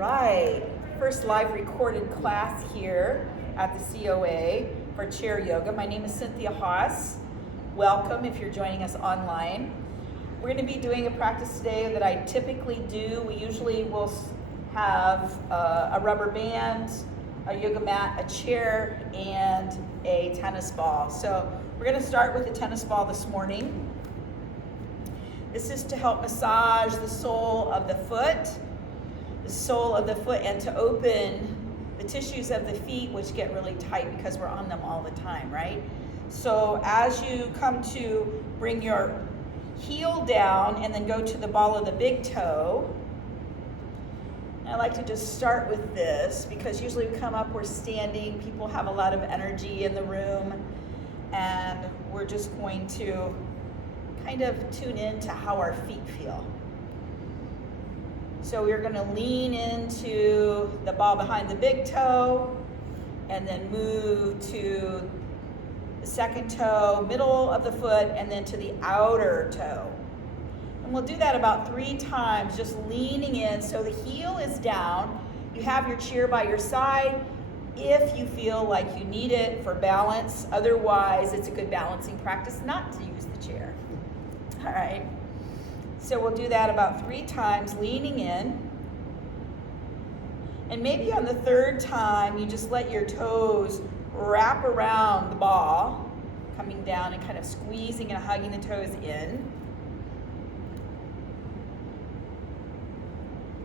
right, first live recorded class here at the COA for chair yoga. My name is Cynthia Haas. Welcome if you're joining us online. We're going to be doing a practice today that I typically do. We usually will have a rubber band, a yoga mat, a chair, and a tennis ball. So we're going to start with the tennis ball this morning. This is to help massage the sole of the foot, and to open the tissues of the feet, which get really tight because we're on them all the time, right? So as you come to bring your heel down and then go to the ball of the big toe, I like to just start with this because usually we come up, we're standing, people have a lot of energy in the room, and we're just going to kind of tune in to how our feet feel. So we're going to lean into the ball behind the big toe and then move to the second toe, middle of the foot, and then to the outer toe. And we'll do that about 3 times, just leaning in so the heel is down. You have your chair by your side if you feel like you need it for balance. Otherwise, it's a good balancing practice not to use the chair. All right. So we'll do that about 3 times, leaning in. And maybe on the 3rd time, you just let your toes wrap around the ball, coming down and kind of squeezing and hugging the toes in.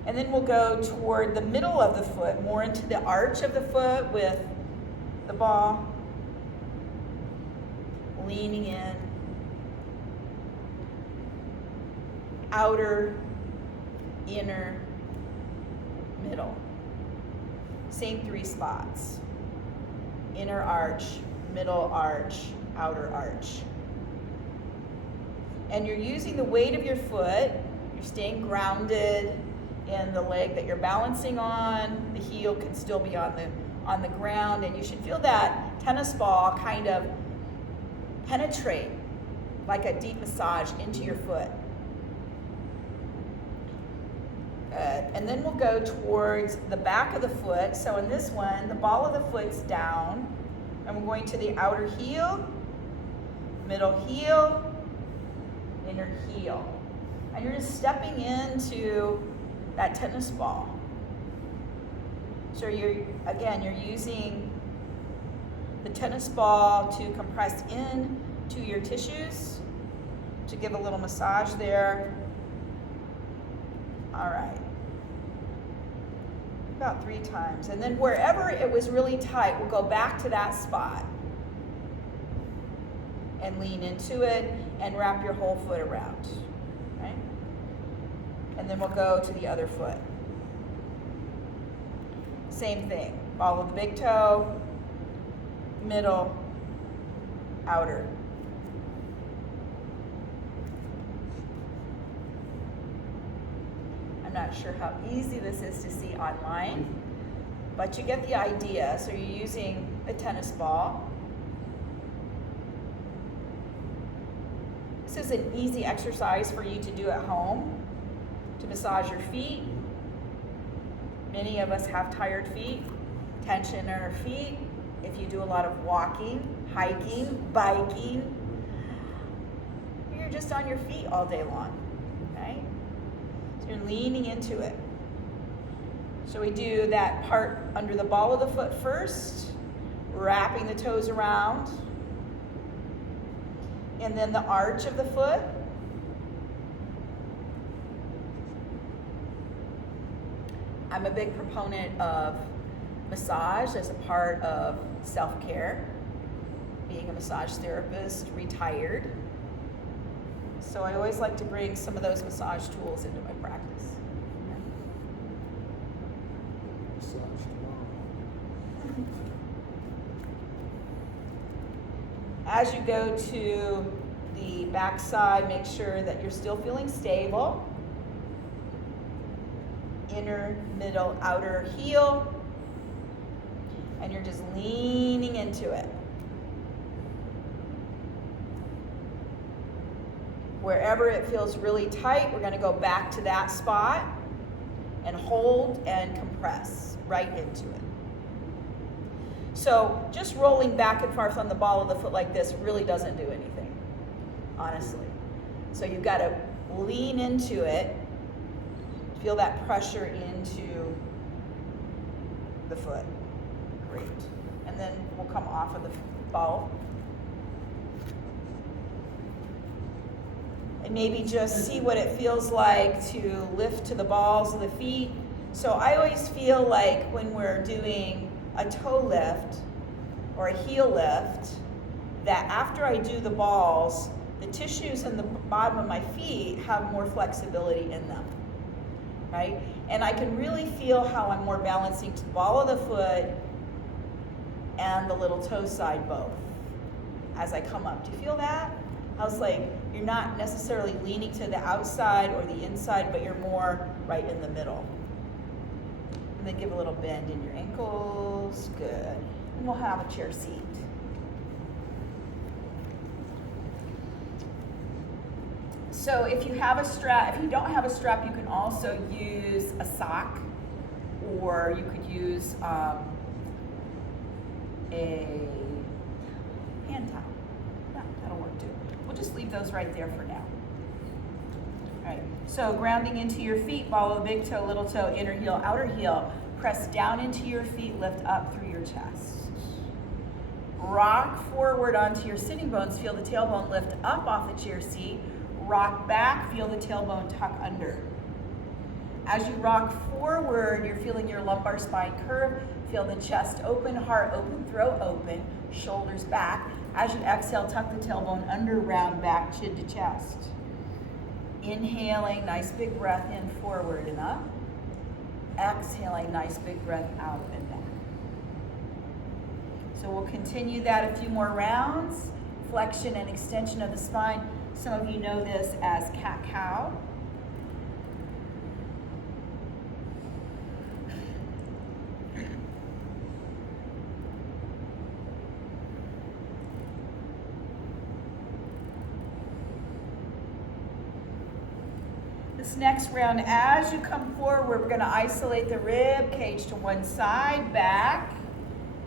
And then we'll go toward the middle of the foot, more into the arch of the foot with the ball, leaning in. Outer, inner, middle. Same 3 spots. Inner arch, middle arch, outer arch. And you're using the weight of your foot. You're staying grounded in the leg that you're balancing on. The heel can still be on the ground, and you should feel that tennis ball kind of penetrate like a deep massage into your foot. Good. And then we'll go towards the back of the foot. So in this one, the ball of the foot's down, and we're going to the outer heel, middle heel, inner heel. And you're just stepping into that tennis ball. So you're using the tennis ball to compress in to your tissues, to give a little massage there. All right. About 3 times. And then wherever it was really tight, we'll go back to that spot and lean into it and wrap your whole foot around. Right? And then we'll go to the other foot. Same thing. Ball of the big toe, middle, outer. Not sure how easy this is to see online, but you get the idea. So you're using a tennis ball. This is an easy exercise for you to do at home to massage your feet. Many of us have tired feet, tension in our feet. If you do a lot of walking, hiking, biking, you're just on your feet all day long. You're leaning into it. So we do that part under the ball of the foot first, wrapping the toes around, and then the arch of the foot. I'm a big proponent of massage as a part of self-care, being a massage therapist, retired. So I always like to bring some of those massage tools into my practice. Massage tomorrow. As you go to the back side, make sure that you're still feeling stable. Inner, middle, outer heel. And you're just leaning into it. Wherever it feels really tight, we're going to go back to that spot and hold and compress right into it. So just rolling back and forth on the ball of the foot like this really doesn't do anything, honestly. So you've got to lean into it, feel that pressure into the foot. Great. And then we'll come off of the ball. And maybe just see what it feels like to lift to the balls of the feet. So I always feel like when we're doing a toe lift or a heel lift, that after I do the balls, the tissues in the bottom of my feet have more flexibility in them, right? And I can really feel how I'm more balancing to the ball of the foot and the little toe side both as I come up. Do you feel that? I was like, you're not necessarily leaning to the outside or the inside, but you're more right in the middle. And then give a little bend in your ankles. Good. And we'll have a chair seat. So if you have a strap, if you don't have a strap, you can also use a sock, or you could use a hand towel. Yeah, that'll work too. We'll just leave those right there for now. All right, so grounding into your feet, ball of the big toe, little toe, inner heel, outer heel. Press down into your feet, lift up through your chest. Rock forward onto your sitting bones, feel the tailbone lift up off the chair seat. Rock back, feel the tailbone tuck under. As you rock forward, you're feeling your lumbar spine curve. Feel the chest open, heart open, throat open, shoulders back. As you exhale, tuck the tailbone under, round back, chin to chest. Inhaling, nice big breath in, forward and up. Exhaling, nice big breath out and back. So we'll continue that a few more rounds. Flexion and extension of the spine. Some of you know this as cat-cow. This next round, as you come forward, we're going to isolate the rib cage to one side, back,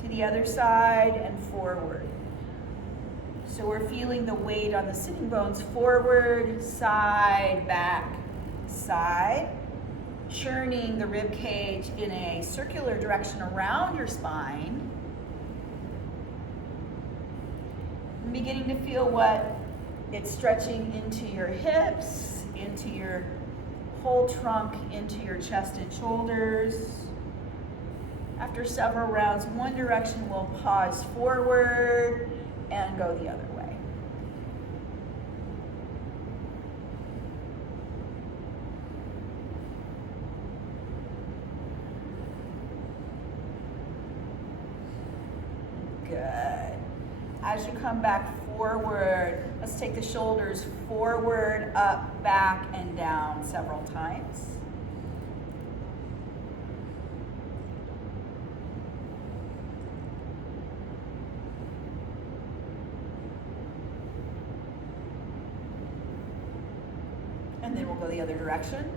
to the other side, and forward. So we're feeling the weight on the sitting bones, forward, side, back, side. Churning the rib cage in a circular direction around your spine. And beginning to feel what it's stretching into your hips, into your whole trunk, into your chest and shoulders. After several rounds, one direction will pause forward and go the other way. Good. As you come back forward, let's take the shoulders forward, up, back, and down several times. And then we'll go the other direction.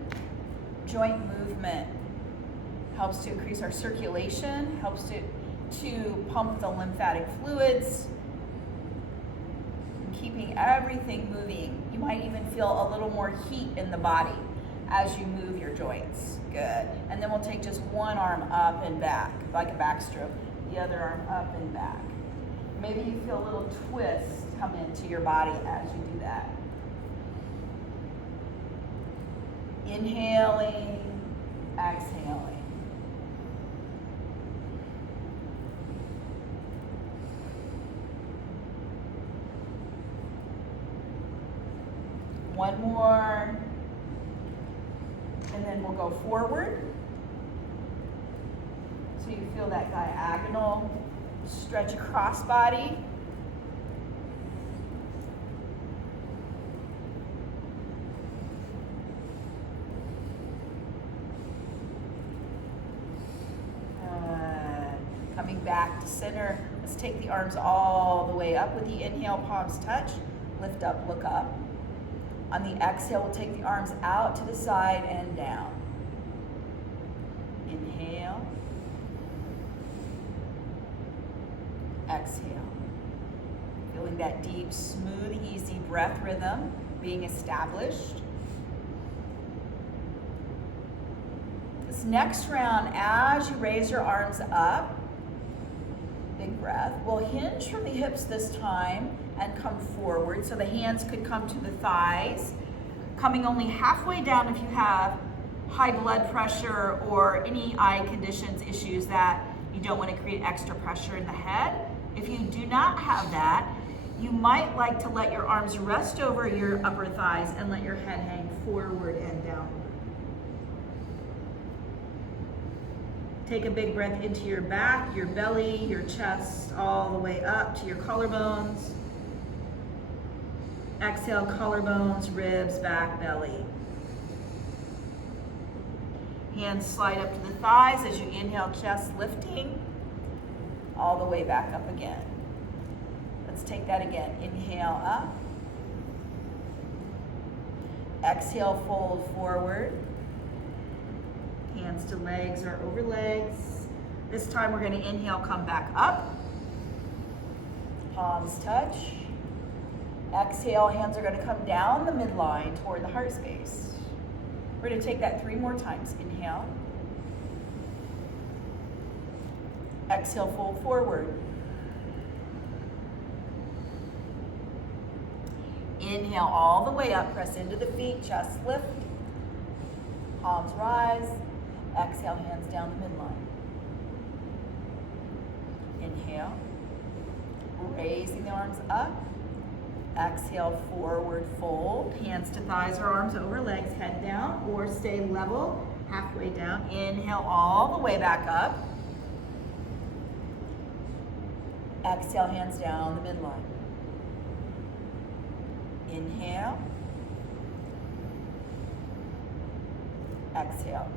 Joint movement helps to increase our circulation, helps to pump the lymphatic fluids, and keeping everything moving. You might even feel a little more heat in the body as you move your joints. Good. And then we'll take just one arm up and back, like a backstroke. The other arm up and back. Maybe you feel a little twist come into your body as you do that. Inhaling, exhaling. One more, and then we'll go forward. So you feel that diagonal stretch across body. Coming back to center. Let's take the arms all the way up with the inhale, palms touch. Lift up, look up. On the exhale, we'll take the arms out to the side and down. Inhale. Exhale. Feeling that deep, smooth, easy breath rhythm being established. This next round, as you raise your arms up, big breath, we'll hinge from the hips this time and come forward. So the hands could come to the thighs, coming only halfway down if you have high blood pressure or any eye conditions, issues that you don't want to create extra pressure in the head. If you do not have that, you might like to let your arms rest over your upper thighs and let your head hang forward and downward. Take a big breath into your back, your belly, your chest, all the way up to your collarbones. Exhale, collarbones, ribs, back, belly. Hands slide up to the thighs as you inhale, chest lifting, all the way back up again. Let's take that again. Inhale up. Exhale, fold forward. Hands to legs or over legs. This time we're going to inhale, come back up. Palms touch. Exhale, hands are going to come down the midline toward the heart space. We're going to take that 3 more times. Inhale. Exhale, fold forward. Inhale all the way up, press into the feet, chest lift. Palms rise. Exhale, hands down the midline. Inhale. Raising the arms up. Exhale, forward fold. Hands to thighs or arms over legs, head down, or stay level, halfway down. Inhale all the way back up. Exhale, hands down the midline. Inhale. Exhale.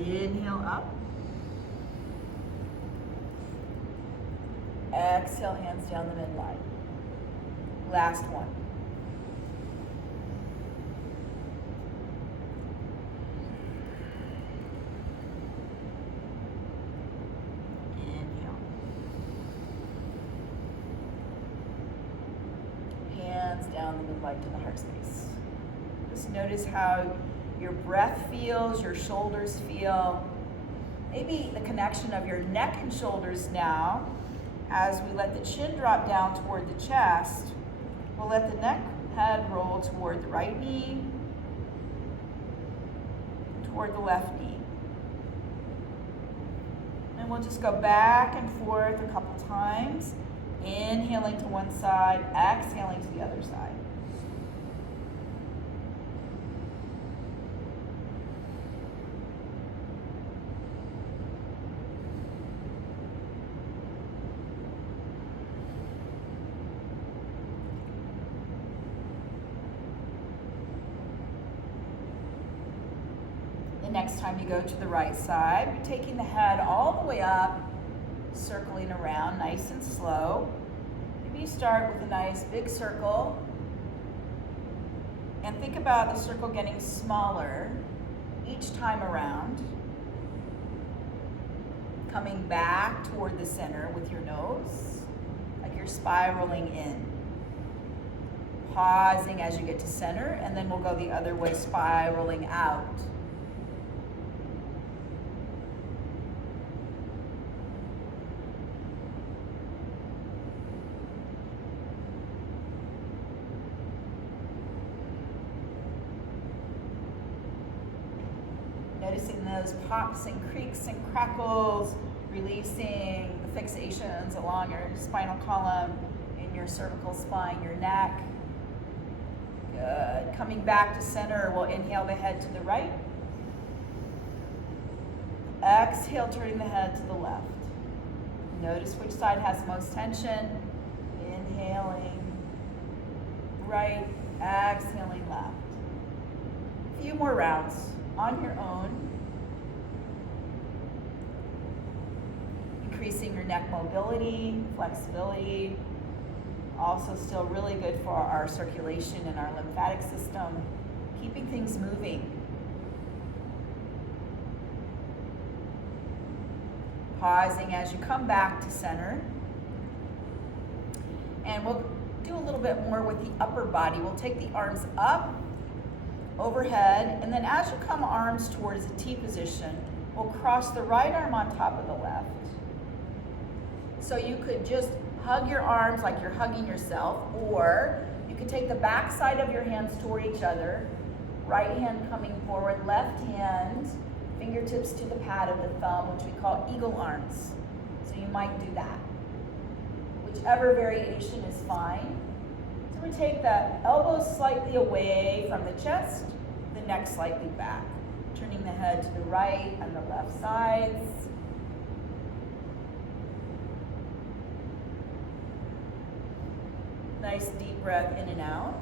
Inhale up. Exhale, hands down the midline. Last one. Inhale. Hands down the midline to the heart space. Just notice how your breath feels, your shoulders feel. Maybe the connection of your neck and shoulders now. As we let the chin drop down toward the chest, we'll let the neck head roll toward the right knee, toward the left knee. And we'll just go back and forth a couple times, inhaling to one side, exhaling to the other side. Next time you go to the right side, you're taking the head all the way up, circling around nice and slow. Maybe you start with a nice big circle and think about the circle getting smaller each time around. Coming back toward the center with your nose, like you're spiraling in. Pausing as you get to center, and then we'll go the other way, spiraling out. Noticing those pops and creaks and crackles, releasing the fixations along your spinal column, in your cervical spine, your neck. Good. Coming back to center, we'll inhale the head to the right. Exhale, turning the head to the left. Notice which side has most tension. Inhaling right, exhaling left. A few more rounds on your own. Increasing your neck mobility, flexibility. Also still really good for our circulation and our lymphatic system, keeping things moving. Pausing as you come back to center. And we'll do a little bit more with the upper body. We'll take the arms up, overhead, and then as you come arms towards the T position, we'll cross the right arm on top of the left. So you could just hug your arms like you're hugging yourself, or you could take the back side of your hands toward each other, right hand coming forward, left hand, fingertips to the pad of the thumb, which we call eagle arms. So you might do that. Whichever variation is fine. So we take the elbows slightly away from the chest, the neck slightly back, turning the head to the right and the left sides. Nice deep breath in and out.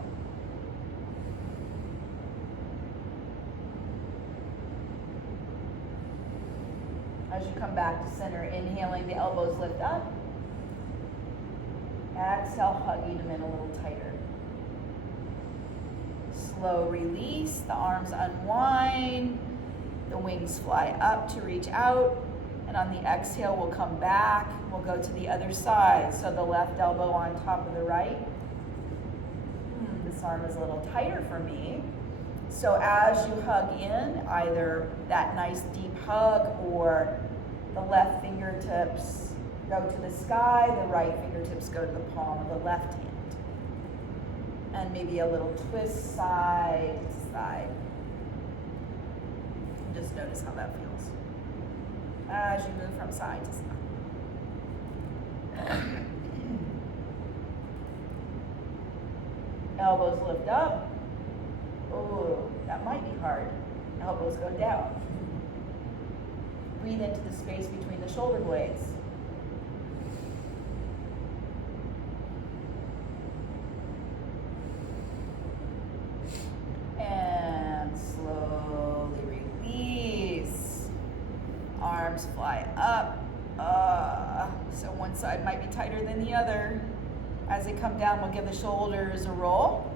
As you come back to center, inhaling, the elbows lift up. Exhale, hugging them in a little tighter. Slow release, the arms unwind, the wings fly up to reach out, and on the exhale, we'll come back, we'll go to the other side. So the left elbow on top of the right. This arm is a little tighter for me. So as you hug in, either that nice deep hug or the left fingertips go to the sky, the right fingertips go to the palm of the left hand. And maybe a little twist side to side. Just notice how that feels as you move from side to side. Elbows lift up. Oh, that might be hard. Elbows go down. Breathe into the space between the shoulder blades. And slowly release. Arms fly up. So one side might be tighter than the other. As they come down, we'll give the shoulders a roll.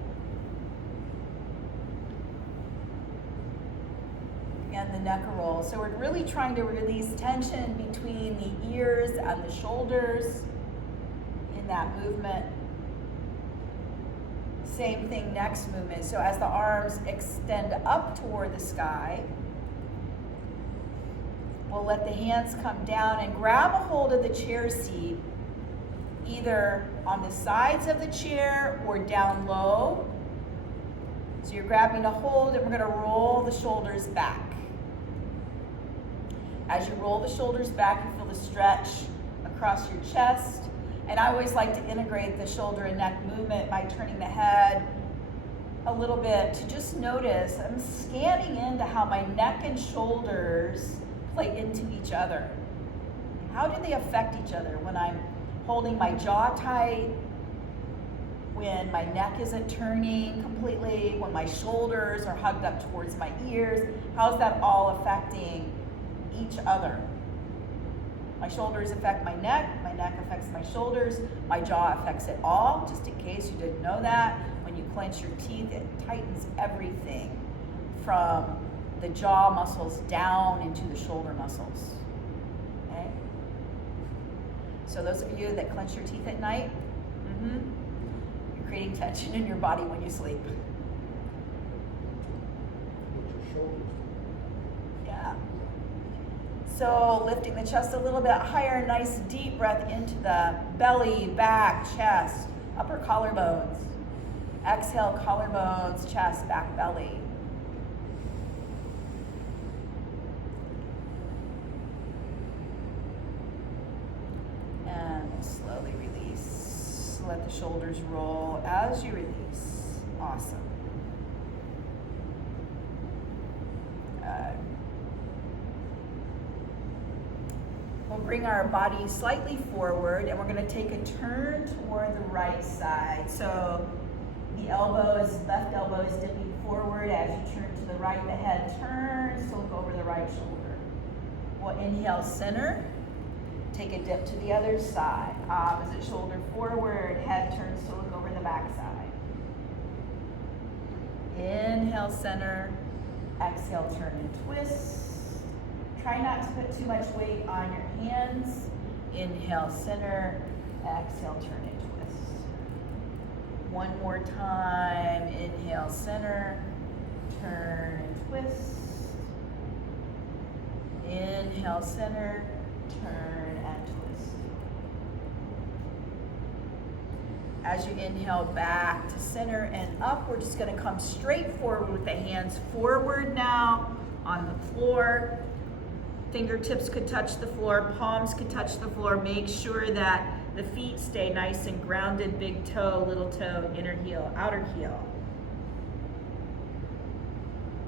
And the neck a roll. So we're really trying to release tension between the ears and the shoulders in that movement. Same thing, next movement. So as the arms extend up toward the sky, we'll let the hands come down and grab a hold of the chair seat, either on the sides of the chair or down low. So you're grabbing a hold and we're going to roll the shoulders back. As you roll the shoulders back, you feel the stretch across your chest. And I always like to integrate the shoulder and neck movement by turning the head a little bit to just notice. I'm scanning into how my neck and shoulders play into each other. How do they affect each other when I'm holding my jaw tight, when my neck isn't turning completely, when my shoulders are hugged up towards my ears? How's that all affecting each other? My shoulders affect my neck affects my shoulders, my jaw affects it all. Just in case you didn't know that, when you clench your teeth, it tightens everything from the jaw muscles down into the shoulder muscles. Okay? So those of you that clench your teeth at night, you're creating tension in your body when you sleep. Yeah. So lifting the chest a little bit higher, nice deep breath into the belly, back, chest, upper collarbones. Exhale, collarbones, chest, back, belly. And slowly release. Let the shoulders roll as you release. Awesome. We'll bring our body slightly forward and we're going to take a turn toward the right side. So the left elbow is dipping forward. As you turn to the right, the head turns to look over the right shoulder. We'll inhale, center. Take a dip to the other side. Opposite shoulder forward, head turns to look over the back side. Inhale. Inhale, center. Exhale, turn and twist. Try not to put too much weight on your hands. Inhale, center. Exhale, turn and twist. One more time. Inhale, center. Turn and twist. Inhale, center. Turn and twist. As you inhale back to center and up, we're just going to come straight forward with the hands forward now on the floor. Fingertips could touch the floor, palms could touch the floor. Make sure that the feet stay nice and grounded. Big toe, little toe, inner heel, outer heel.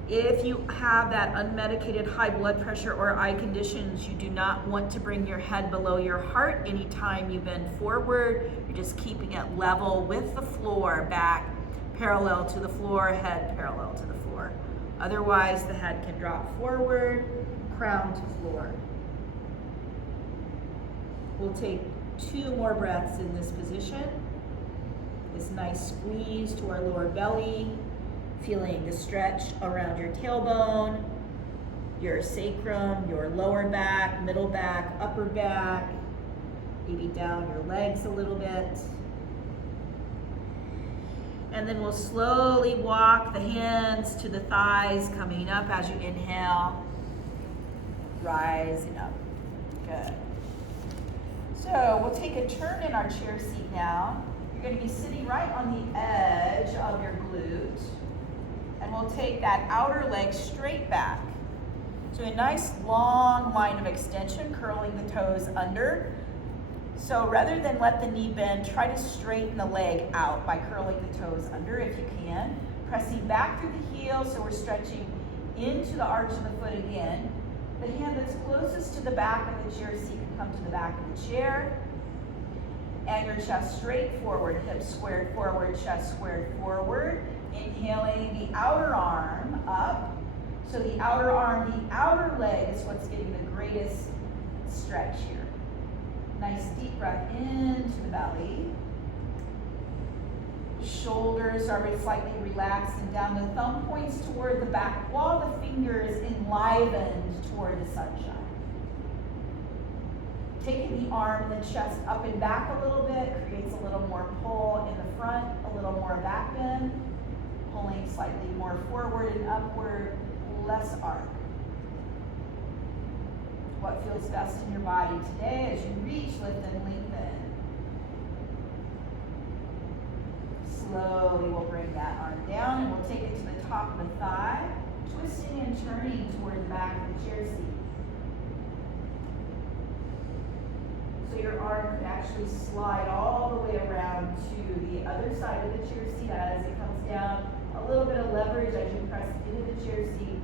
If you have that unmedicated high blood pressure or eye conditions, you do not want to bring your head below your heart anytime you bend forward. You're just keeping it level with the floor, back parallel to the floor, head parallel to the floor. Otherwise, the head can drop forward, crown to floor. We'll take 2 more breaths in this position. This nice squeeze to our lower belly. Feeling the stretch around your tailbone, your sacrum, your lower back, middle back, upper back, maybe down your legs a little bit. And then we'll slowly walk the hands to the thighs, coming up as you inhale, rising up. Good. So we'll take a turn in our chair seat now. You're going to be sitting right on the edge of your glute. And we'll take that outer leg straight back. So a nice long line of extension, curling the toes under. So rather than let the knee bend, try to straighten the leg out by curling the toes under if you can. Pressing back through the heel, so we're stretching into the arch of the foot again. The hand that's closest to the back of the chair seat can come to the back of the chair. And your chest straight forward, hips squared forward, chest squared forward. Inhaling the outer arm up. So the outer arm, the outer leg is what's getting the greatest stretch here. Nice deep breath into the belly. Shoulders are slightly relaxed and down. The thumb points toward the back wall, the fingers enlivened toward the sunshine. Taking the arm and the chest up and back a little bit creates a little more pull in the front, a little more back bend. Pulling slightly more forward and upward, less arc. What feels best in your body today as you reach, lift, and lengthen. Slowly we'll bring that arm down and we'll take it to the top of the thigh, twisting and turning toward the back of the chair seat. So your arm could actually slide all the way around to the other side of the chair seat as it comes down. A little bit of leverage as you press into the chair seat,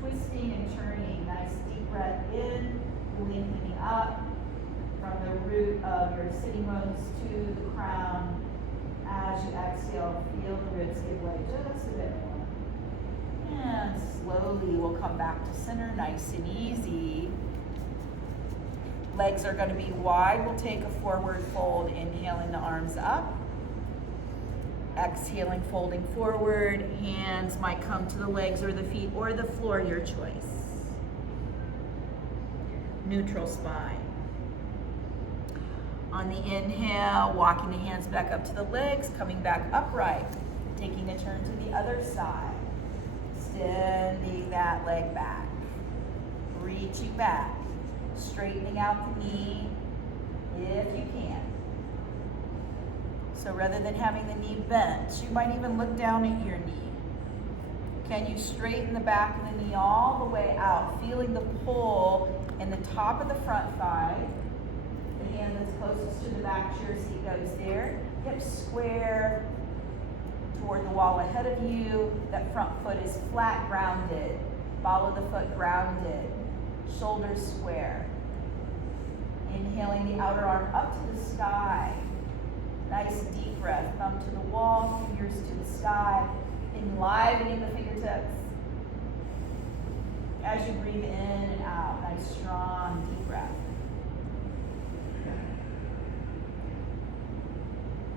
twisting and turning. Nice deep breath in, lengthening up from the root of your sitting bones to the crown. As you exhale, feel the ribs give way just a bit more. And slowly we'll come back to center, nice and easy. Legs are going to be wide. We'll take a forward fold, inhaling the arms up. Exhaling, folding forward. Hands might come to the legs or the feet or the floor, your choice. Neutral spine. On the inhale, walking the hands back up to the legs, coming back upright. Taking a turn to the other side. Extending that leg back. Reaching back. Straightening out the knee if you can. So rather than having the knee bent, you might even look down at your knee. Can you straighten the back of the knee all the way out, feeling the pull in the top of the front thigh. The hand that's closest to the back chair seat goes there. Hips square toward the wall ahead of you. That front foot is flat, grounded. Follow the foot grounded. Shoulders square. Inhaling the outer arm up to the sky. Nice deep breath. Thumb to the wall, fingers to the sky. Enlivening the fingertips. As you breathe in and out, nice strong deep breath.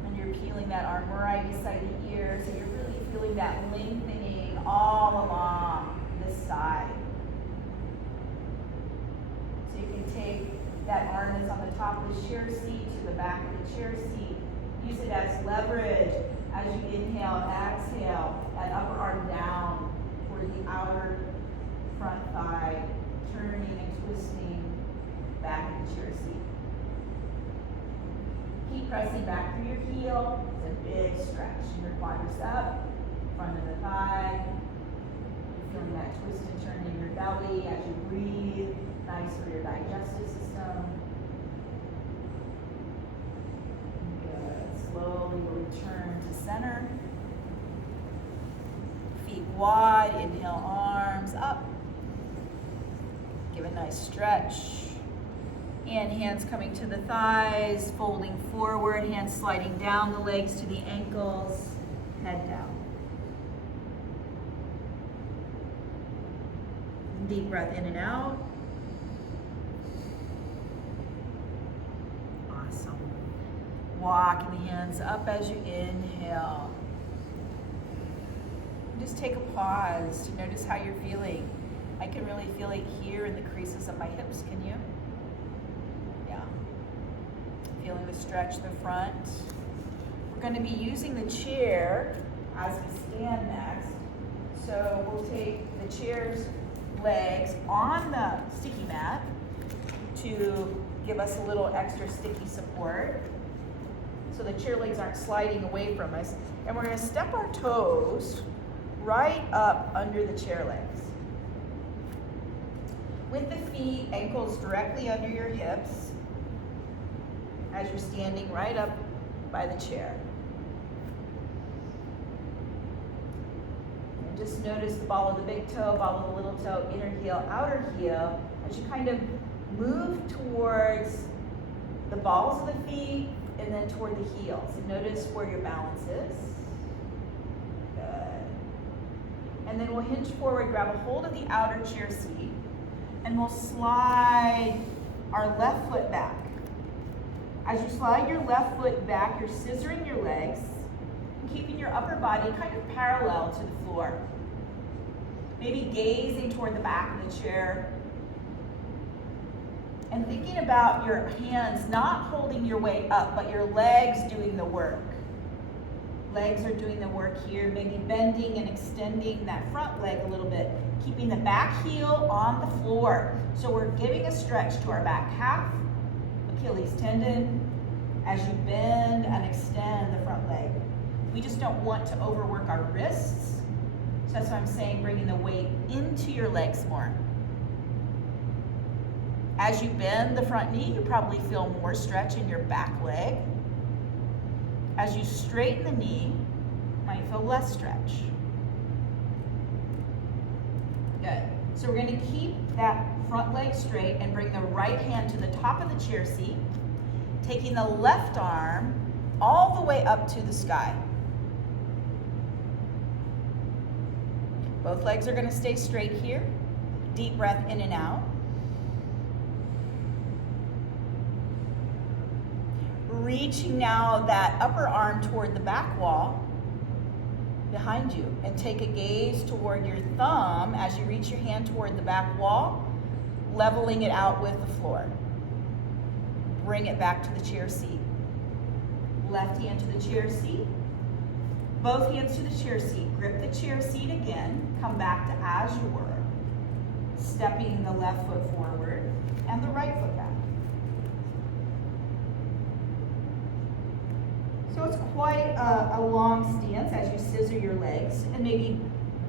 And you're peeling that arm right beside the ear, so you're really feeling that lengthening all along this side. So you can take that arm that's on the top of the chair seat to the back of the chair seat. Use it as leverage as you inhale, exhale, that upper arm down toward the outer front thigh, turning and twisting back in the chair seat. Keep pressing back through your heel. It's a big stretch. Your quadriceps up, front of the thigh. You're feeling that twist and turn in your belly as you breathe. Nice for your digestive system. Good. Slowly we'll return to center. Feet wide. Inhale, arms up. Give a nice stretch. And hands coming to the thighs, folding forward, hands sliding down the legs to the ankles, head down. Deep breath in and out. Awesome. Walking the hands up as you inhale. Just take a pause to notice how you're feeling. I can really feel it here in the creases of my hips, can you? Feeling the stretch in the front. We're going to be using the chair as we stand next. So we'll take the chair's legs on the sticky mat to give us a little extra sticky support. So the chair legs aren't sliding away from us. And we're going to step our toes right up under the chair legs. With the feet, ankles directly under your hips, as you're standing right up by the chair. And just notice the ball of the big toe, ball of the little toe, inner heel, outer heel, as you kind of move towards the balls of the feet and then toward the heels. And notice where your balance is. Good. And then we'll hinge forward, grab a hold of the outer chair seat, and we'll slide our left foot back. As you slide your left foot back, you're scissoring your legs, and keeping your upper body kind of parallel to the floor. Maybe gazing toward the back of the chair. And thinking about your hands not holding your way up, but your legs doing the work. Legs are doing the work here, maybe bending and extending that front leg a little bit, keeping the back heel on the floor. So we're giving a stretch to our back calf, Achilles tendon, as you bend and extend the front leg. We just don't want to overwork our wrists. So that's why I'm saying bringing the weight into your legs more. As you bend the front knee, you probably feel more stretch in your back leg. As you straighten the knee, you might feel less stretch. Good. So we're going to keep that front leg straight and bring the right hand to the top of the chair seat, taking the left arm all the way up to the sky. Both legs are going to stay straight here. Deep breath in and out. Reaching now that upper arm toward the back wall behind you, and take a gaze toward your thumb as you reach your hand toward the back wall, leveling it out with the floor. Bring it back to the chair seat. Left hand to the chair seat. Both hands to the chair seat. Grip the chair seat again. Come back to as you were. Stepping the left foot forward and the right foot back. So it's quite a long stance as you scissor your legs, and maybe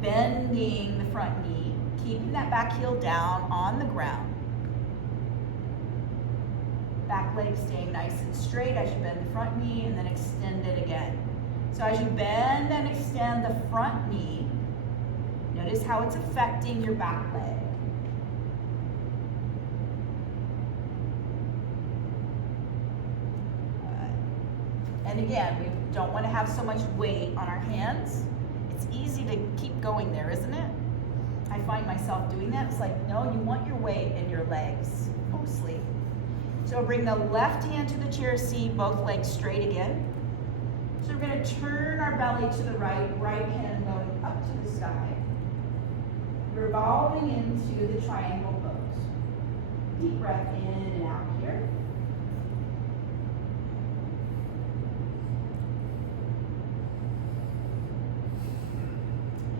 bending the front knee, keeping that back heel down on the ground. Back leg staying nice and straight as you bend the front knee, and then extend it again. So as you bend and extend the front knee, notice how it's affecting your back leg. And again, we don't want to have so much weight on our hands. It's easy to keep going there, isn't it? I find myself doing that. It's like, no, you want your weight in your legs, mostly. So bring the left hand to the chair seat, both legs straight again. So we're going to turn our belly to the right, right hand going up to the sky, revolving into the triangle pose. Deep breath in and out here.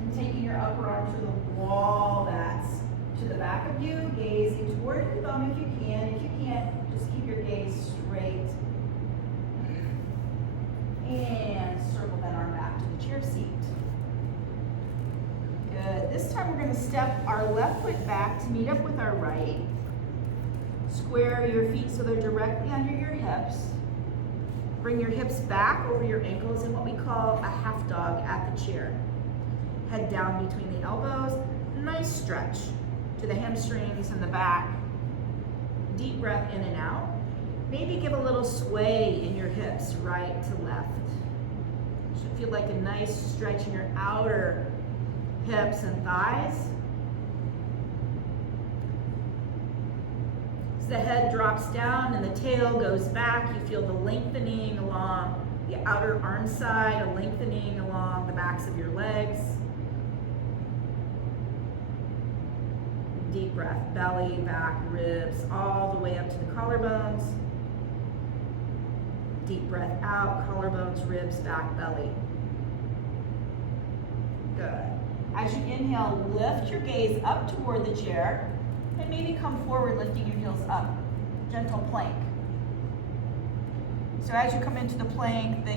And taking your upper arm to the wall, that's to the back of you, gazing toward your thumb if you can. If you can't, just keep your gaze straight. And circle that arm back to the chair seat. Good. This time we're going to step our left foot back to meet up with our right. Square your feet so they're directly under your hips. Bring your hips back over your ankles in what we call a half dog at the chair. Head down between the elbows. Nice stretch to the hamstrings and the back. Deep breath in and out. Maybe give a little sway in your hips, right to left. Should feel like a nice stretch in your outer hips and thighs. As the head drops down and the tail goes back, you feel the lengthening along the outer arm side, a lengthening along the backs of your legs. Deep breath, belly, back, ribs, all the way up to the collarbones. Deep breath out, collarbones, ribs, back, belly. Good. As you inhale, lift your gaze up toward the chair and maybe come forward, lifting your heels up. Gentle plank. So as you come into the plank, the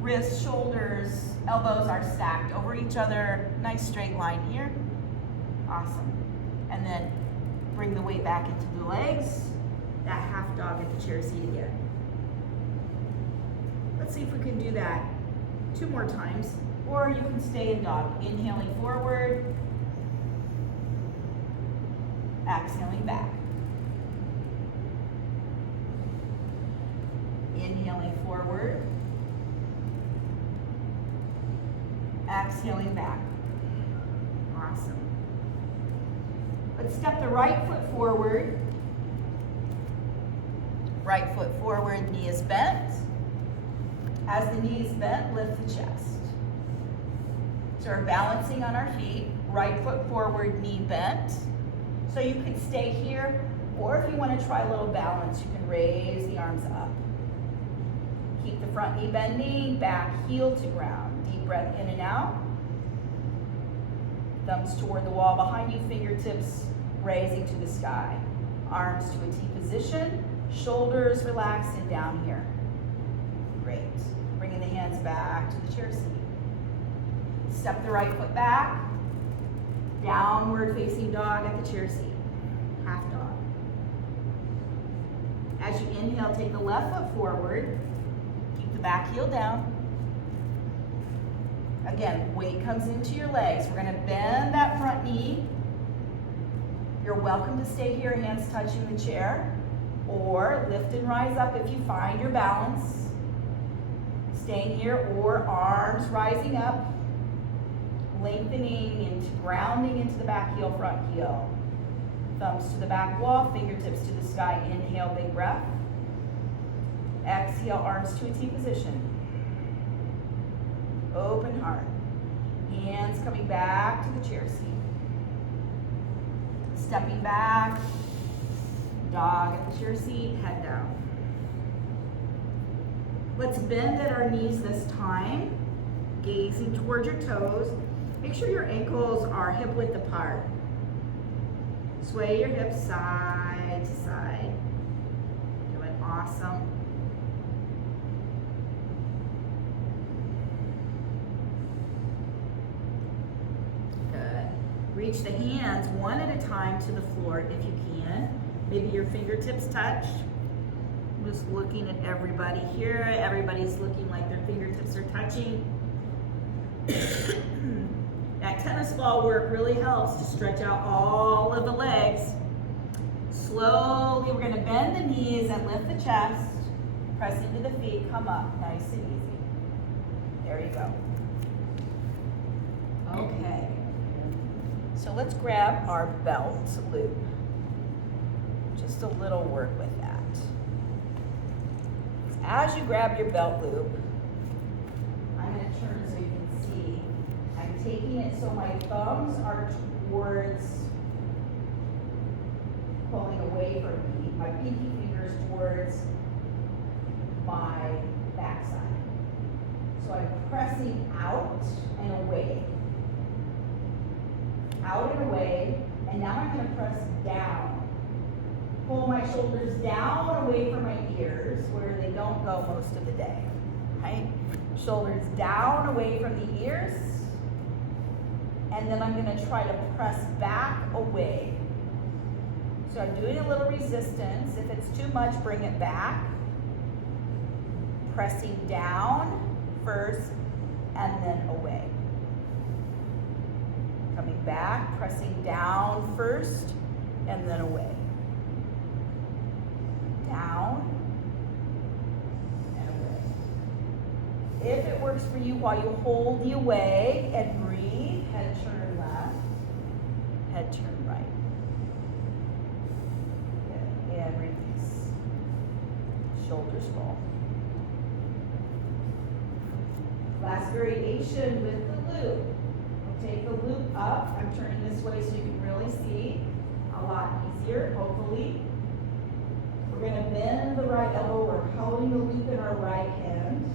wrists, shoulders, elbows are stacked over each other. Nice straight line here. Awesome. And then bring the weight back into the legs. That half dog at the chair seat again. Let's see if we can do that 2 more times. Or you can stay in dog. Inhaling forward. Exhaling back. Inhaling forward. Exhaling back. Awesome. Let's step the right foot forward. Right foot forward, knee is bent. As the knee is bent, lift the chest. So we're balancing on our feet. Right foot forward, knee bent. So you can stay here, or if you want to try a little balance, you can raise the arms up. Keep the front knee bending, back heel to ground. Deep breath in and out. Thumbs toward the wall behind you, fingertips raising to the sky. Arms to a T position, shoulders relaxed and down here. Great. Bringing the hands back to the chair seat. Step the right foot back. Downward facing dog at the chair seat. Half dog. As you inhale, take the left foot forward. Keep the back heel down. Again, weight comes into your legs. We're going to bend that front knee. You're welcome to stay here, hands touching the chair. Or lift and rise up if you find your balance. Staying here, or arms rising up. Lengthening into grounding into the back heel, front heel. Thumbs to the back wall, fingertips to the sky. Inhale, big breath. Exhale, arms to a T position. Open heart. Hands coming back to the chair seat. Stepping back. Dog at the chair seat, head down. Let's bend at our knees this time. Gazing towards your toes. Make sure your ankles are hip width apart. Sway your hips side to side. Doing awesome. Good. Reach the hands one at a time to the floor if you can. Maybe your fingertips touch. I'm just looking at everybody here. Everybody's looking like their fingertips are touching. That tennis ball work really helps to stretch out all of the legs. Slowly, we're going to bend the knees and lift the chest. Press into the feet, come up, nice and easy. There you go. Okay. So let's grab our belt loop. Just a little work with that. As you grab your belt loop, taking it so my thumbs are towards, pulling away from me, my pinky fingers towards my backside. So I'm pressing out and away. Out and away, and now I'm gonna press down. Pull my shoulders down away from my ears, where they don't go most of the day, right? Shoulders down away from the ears, and then I'm gonna try to press back away. So I'm doing a little resistance. If it's too much, bring it back. Pressing down first, and then away. Coming back, pressing down first, and then away. Down, and away. If it works for you, while you hold the away and breathe, head turn left, head turn right. Good. And release. Shoulders roll. Last variation with the loop. We'll take the loop up. I'm turning this way so you can really see. A lot easier, hopefully. We're going to bend the right elbow. We're holding the loop in our right hand.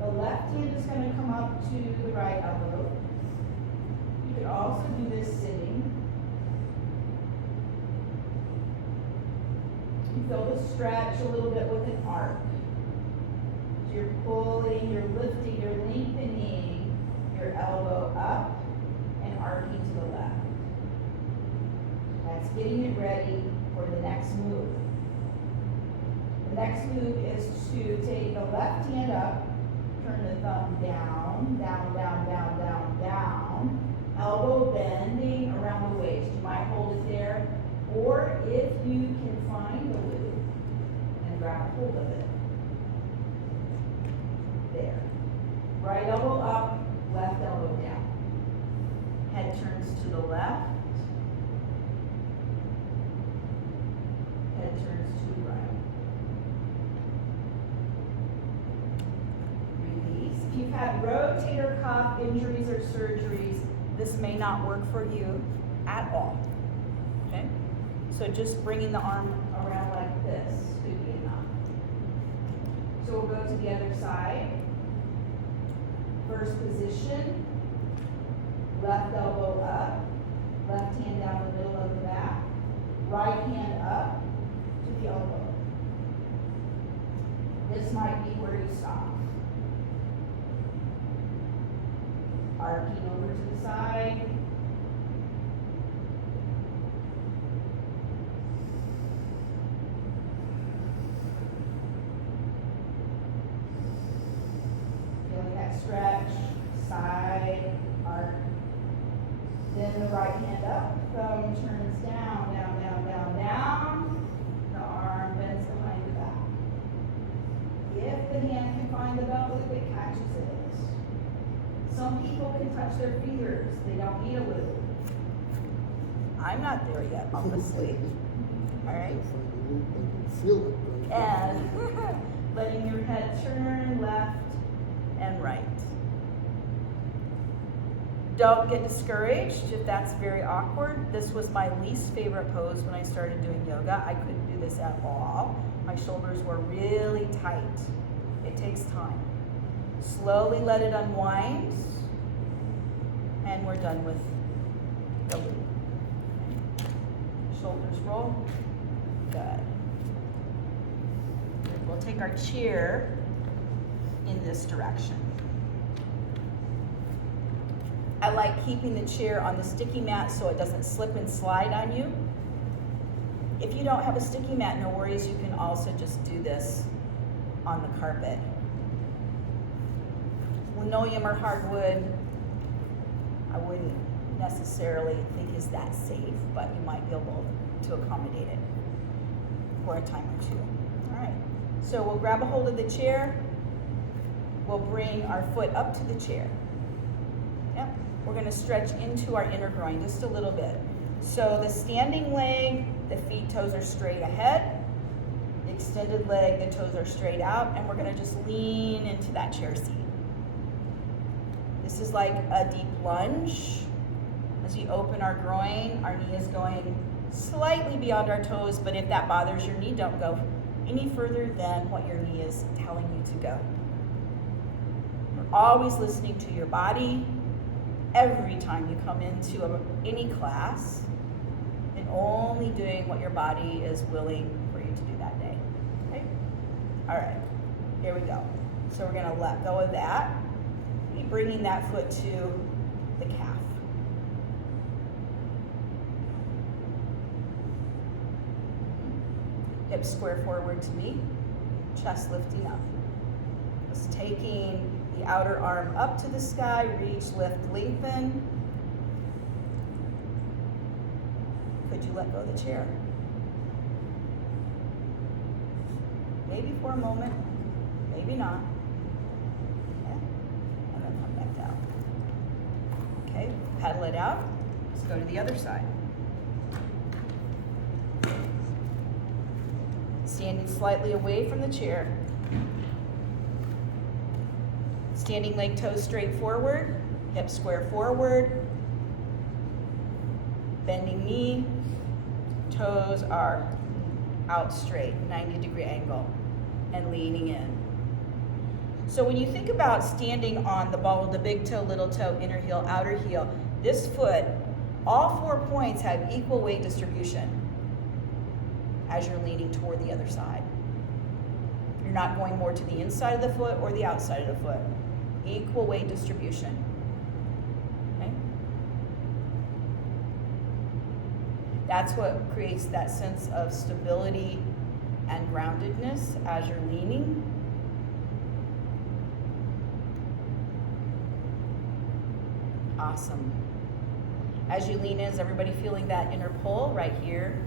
The left hand is going to come up to the right elbow. You could also do this sitting. You feel the stretch a little bit with an arc. You're pulling, you're lifting, you're lengthening your elbow up and arcing to the left. That's getting it ready for the next move. The next move is to take the left hand up, turn the thumb down, down, down, down, down, down, elbow bending around the waist. You might hold it there, or if you can find the loop and grab hold of it. There. Right elbow up, left elbow down. Head turns to the left. Head turns to the right. Release. If you've had rotator cuff injuries or surgeries, this may not work for you at all. Okay? So just bringing the arm around like this could be enough. So we'll go to the other side. First position, left elbow up, left hand down the middle of the back, right hand up to the elbow. This might be where you stop. Arcing over to the side. Stretch, side, arc. Then the right hand up, thumb turns down, down, down, down, down. The arm bends behind the back. If the hand can find the belt loop, it catches it. Some people can touch their fingers. They don't need a loop. I'm not there yet, obviously. All right. Feel it. And letting your head turn left and right. Don't get discouraged if that's very awkward. This was my least favorite pose when I started doing yoga. I couldn't do this at all. My shoulders were really tight. It takes time. Slowly let it unwind, and we're done with the loop. Shoulders roll. Good. We'll take our chair in this direction. I like keeping the chair on the sticky mat so it doesn't slip and slide on you. If you don't have a sticky mat, no worries, you can also just do this on the carpet. Linoleum or hardwood, I wouldn't necessarily think is that safe, but you might be able to accommodate it for a time or two. All right, so we'll grab a hold of the chair. We'll bring our foot up to the chair. Yep. We're going to stretch into our inner groin just a little bit. So the standing leg, the feet, toes are straight ahead. The extended leg, the toes are straight out, and we're going to just lean into that chair seat. This is like a deep lunge. As we open our groin, our knee is going slightly beyond our toes, but if that bothers your knee, don't go any further than what your knee is telling you to go. You're always listening to your body every time you come into any class, and only doing what your body is willing for you to do that day. Okay? All right, here we go. So we're gonna let go of that. Be bringing that foot to the calf. Hips square forward to me, chest lifting up. Just taking the outer arm up to the sky, reach, lift, lengthen. Could you let go of the chair? Maybe for a moment, maybe not. Okay. And then come back down. Okay, pedal it out. Let's go to the other side. Standing slightly away from the chair. Standing leg toes straight forward, hips square forward. Bending knee, toes are out straight, 90-degree angle, and leaning in. So when you think about standing on the ball of the big toe, little toe, inner heel, outer heel, this foot, all 4 points have equal weight distribution as you're leaning toward the other side. You're not going more to the inside of the foot or the outside of the foot. Equal weight distribution. Okay? That's what creates that sense of stability and groundedness as you're leaning. Awesome. As you lean in, is everybody feeling that inner pull right here?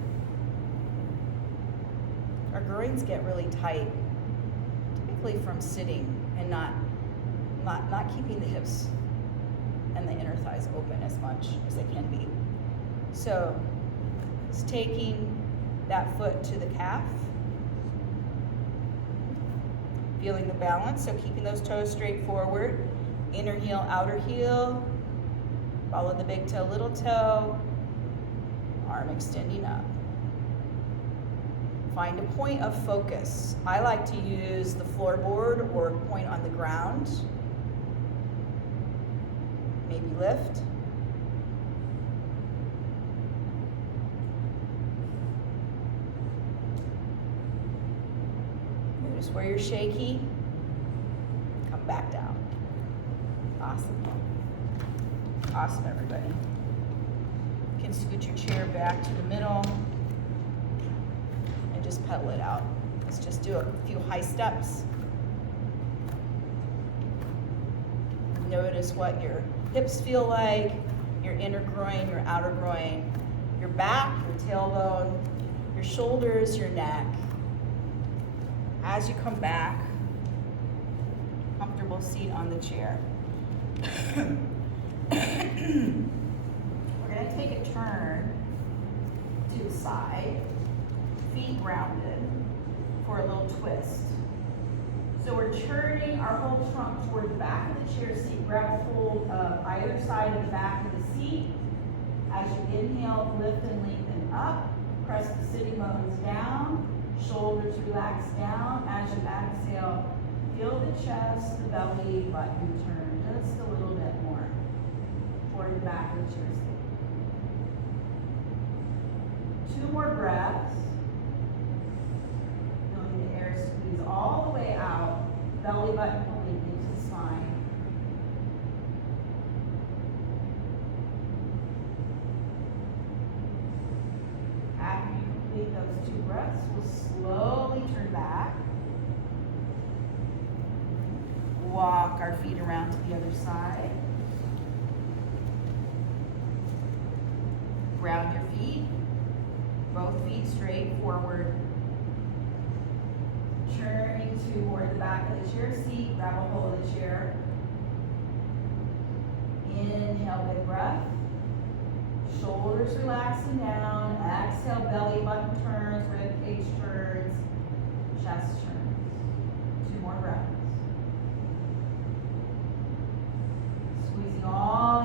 Our groins get really tight, typically from sitting and not keeping the hips and the inner thighs open as much as they can be. So it's taking that foot to the calf, feeling the balance, so keeping those toes straight forward, inner heel, outer heel, follow the big toe, little toe, arm extending up. Find a point of focus. I like to use the floorboard or point on the ground. Maybe lift. Notice where you're shaky. Come back down. Awesome. Awesome, everybody. You can scoot your chair back to the middle. Just pedal it out. Let's just do a few high steps. Notice what your hips feel like, your inner groin, your outer groin, your back, your tailbone, your shoulders, your neck. As you come back, comfortable seat on the chair. We're going to take a turn to the side. Feet grounded for a little twist. So we're turning our whole trunk toward the back of the chair seat. Grab a hold of either side of the back of the seat. As you inhale, lift and lengthen up. Press the sitting bones down. Shoulders relax down. As you exhale, feel the chest, the belly, button turn just a little bit more toward the back of the chair seat. 2 more breaths. Squeeze all the way out, belly button pulling into the spine. After you complete those 2 breaths, we'll slowly turn back. Walk our feet around to the other side. Ground your feet, both feet straight forward. Turning toward the back of the chair seat, grab a hold of the chair. Inhale, big breath. Shoulders relaxing down. Exhale, belly button turns, rib cage turns, chest turns. 2 more breaths.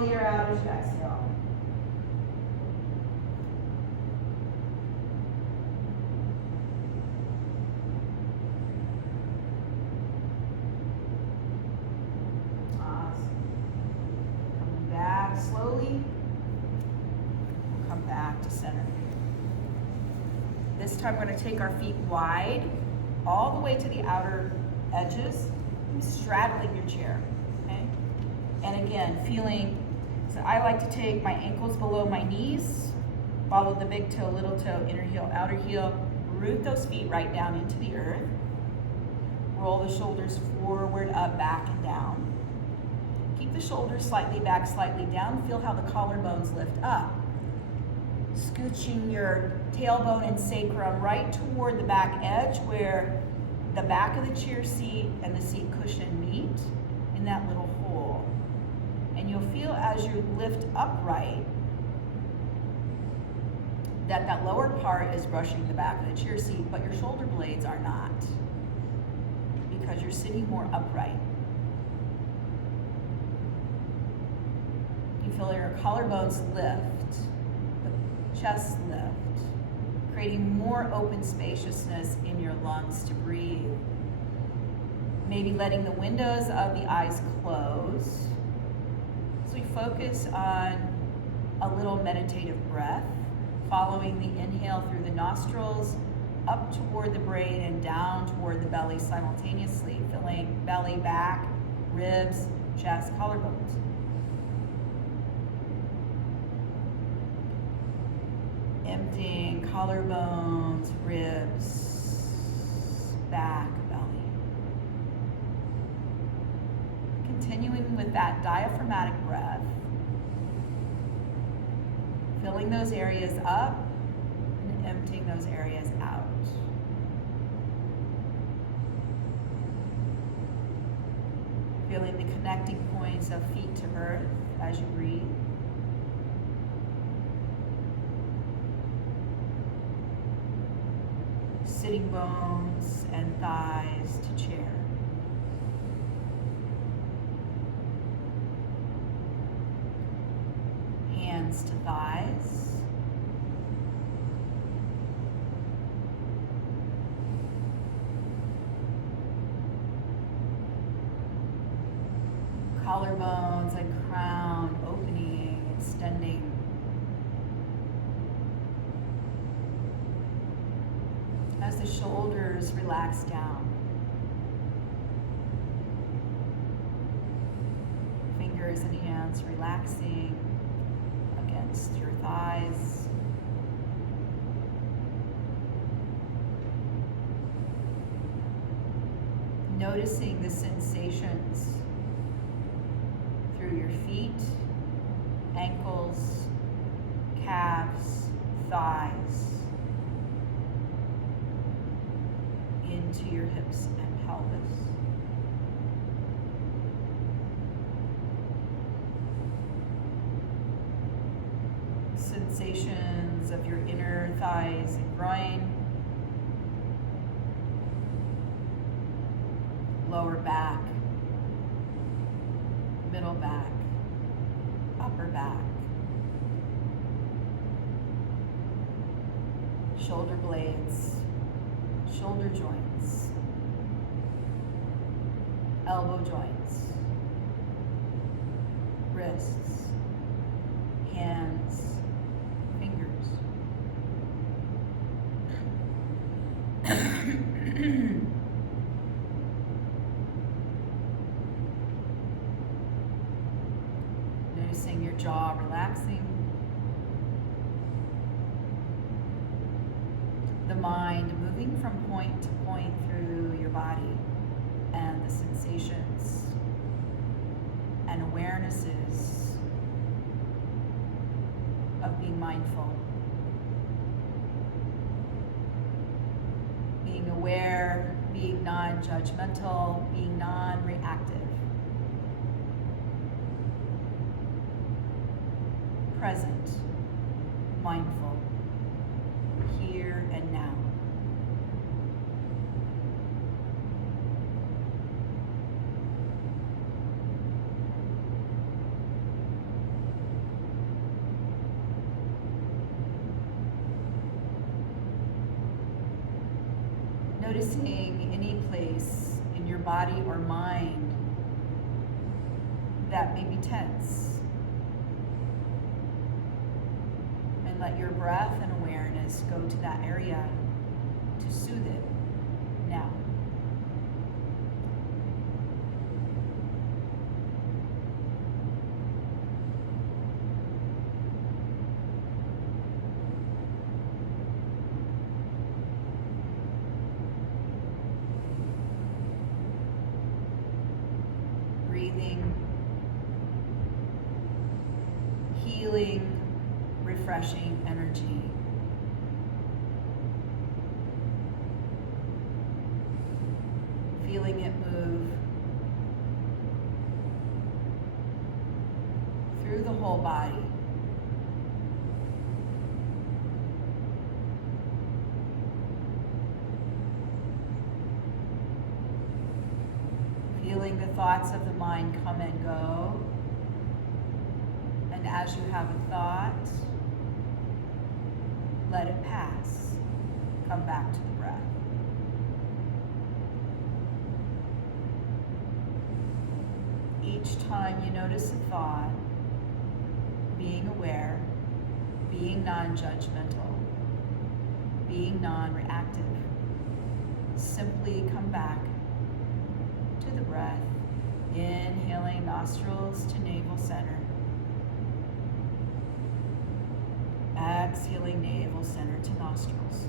the air out as you exhale. Back slowly, we'll come back to center. This time we're going to take our feet wide, all the way to the outer edges, straddling your chair, okay? And again, feeling, so I like to take my ankles below my knees, follow the big toe, little toe, inner heel, outer heel, root those feet right down into the earth, roll the shoulders forward, up, back, and down. Keep the shoulders slightly back, slightly down. Feel how the collarbones lift up. Scooching your tailbone and sacrum right toward the back edge where the back of the chair seat and the seat cushion meet in that little hole. And you'll feel as you lift upright that lower part is brushing the back of the chair seat, but your shoulder blades are not, because you're sitting more upright. You feel your collarbones lift, the chest lift, creating more open spaciousness in your lungs to breathe. Maybe letting the windows of the eyes close. So we focus on a little meditative breath, following the inhale through the nostrils, up toward the brain and down toward the belly simultaneously, filling belly, back, ribs, chest, collarbones. Emptying collarbones, ribs, back, belly. Continuing with that diaphragmatic breath, filling those areas up and emptying those areas out. Feeling the connecting points of feet to earth as you breathe. Sitting bones and thighs to chair. Hands to thighs. Collarbones and crown opening, extending. As the shoulders relax down. Fingers and hands relaxing against your thighs. Noticing the sensations through your feet, ankles, calves, thighs, into your hips and pelvis. Sensations of your inner thighs and groin, lower back, middle back, upper back, shoulder blades, shoulder joints, elbow joints, wrists, hands, fingers. Noticing your jaw relaxing. The mind moving from point to point through your body, and the sensations and awarenesses of being mindful. Being aware, being non-judgmental, being non-reactive. Present, mindful, here and now. noticing any place in your body or mind that may be tense. And let your breath and awareness go to that area to soothe it now. Breathing, healing, refreshing energy. Feeling it move through the whole body. Feeling the thoughts of the mind come and go. And as you have a thought, let it pass. Come back to the breath. Each time you notice a thought, being aware, being non-judgmental, being non-reactive, simply come back to the breath, inhaling nostrils to navel center, exhaling navel center to nostrils.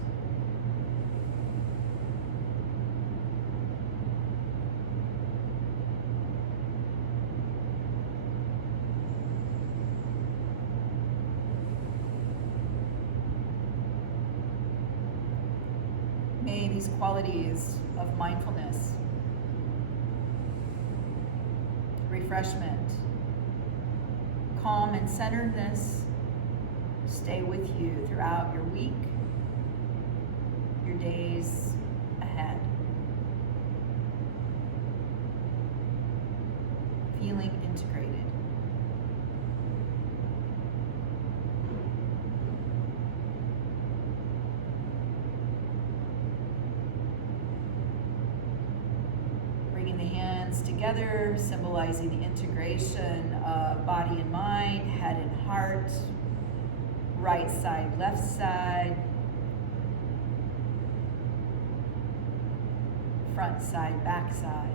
May these qualities of mindfulness, refreshment, calm and centeredness stay with you throughout your week, your days ahead. Feeling integrated. Bringing the hands together, symbolizing the integration of body and mind, head and heart, right side, left side, front side, back side.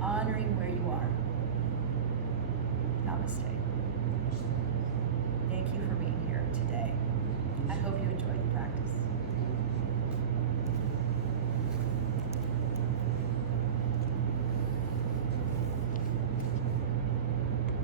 Honoring where you are. Namaste.